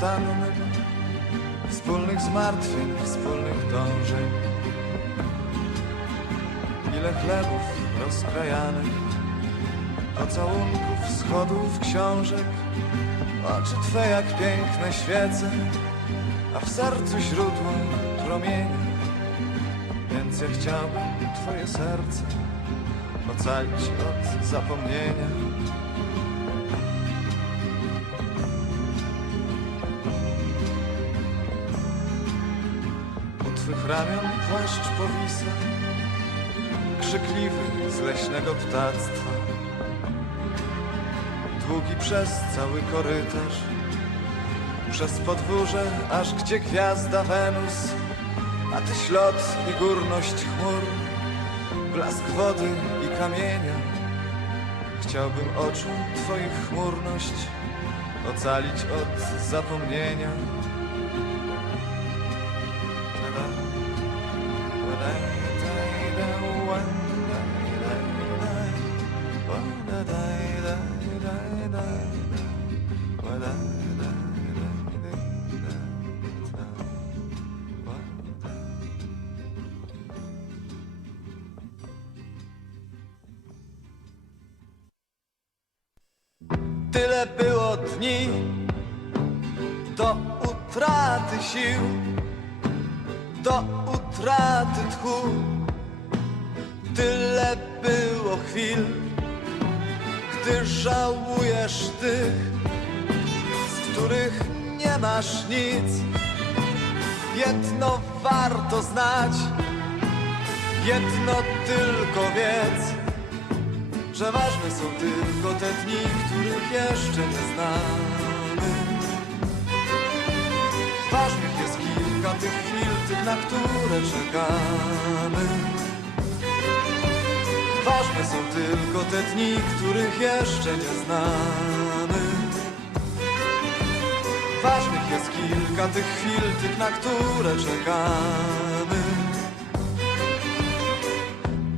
Nieustannym Wspólnych zmartwień, wspólnych dążeń. Ile chlebów rozkrajanych Pocałunków, schodów, książek. Oczy Twe jak piękne świece A w sercu źródło promieni Więc ja chciałbym Twoje serce Ocalić od zapomnienia ramion płaszcz powisa Krzykliwy z leśnego ptactwa. Długi przez cały korytarz Przez podwórze, aż gdzie gwiazda Wenus A Ty ślot i górność chmur Blask wody i kamienia. Chciałbym oczu Twoich chmurność Ocalić od zapomnienia Tyle było dni do utraty sił, do utraty tchu. Tyle było chwil, żałujesz tych, z których nie masz nic. Jedno warto znać, jedno tylko wiedz że ważne są tylko te dni, których jeszcze nie znamy. Ważnych jest kilka tych chwil, tych, na które czekamy. Ważne są tylko te dni, których jeszcze nie znamy. Ważnych jest kilka tych chwil, tych, na które czekamy.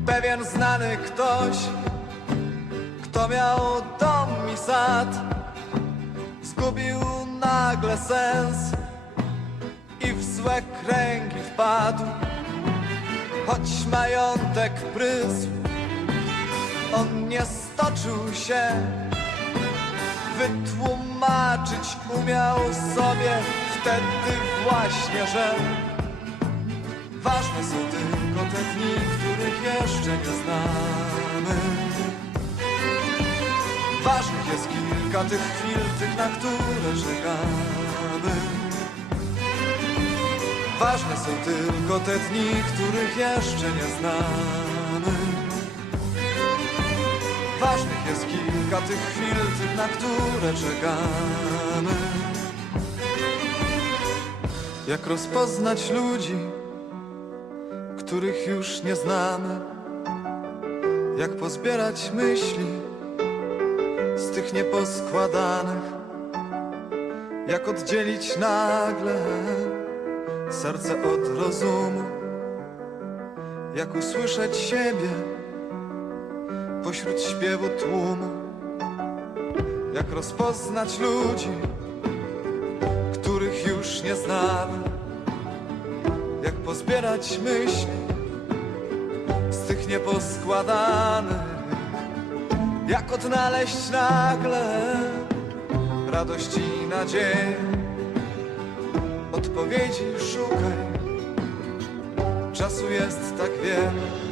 Pewien znany ktoś kto miał dom i sad Zgubił nagle sens I w złe kręgi wpadł Choć majątek prysł On nie stoczył się Wytłumaczyć umiał sobie Wtedy właśnie, że Ważne są tylko te dni, których jeszcze nie znamy Ważnych jest kilka tych chwil, tych, na które czekamy. Ważne są tylko te dni, których jeszcze nie znamy. Ważnych jest kilka tych chwil, na które czekamy. Jak rozpoznać ludzi, których już nie znamy? Jak pozbierać myśli? z tych nieposkładanych Jak oddzielić nagle serce od rozumu Jak usłyszeć siebie pośród śpiewu tłumu Jak rozpoznać ludzi, których już nie znamy Jak pozbierać myśli z tych nieposkładanych jak odnaleźć nagle radość i nadzieję? Odpowiedzi szukaj, czasu jest tak wiele.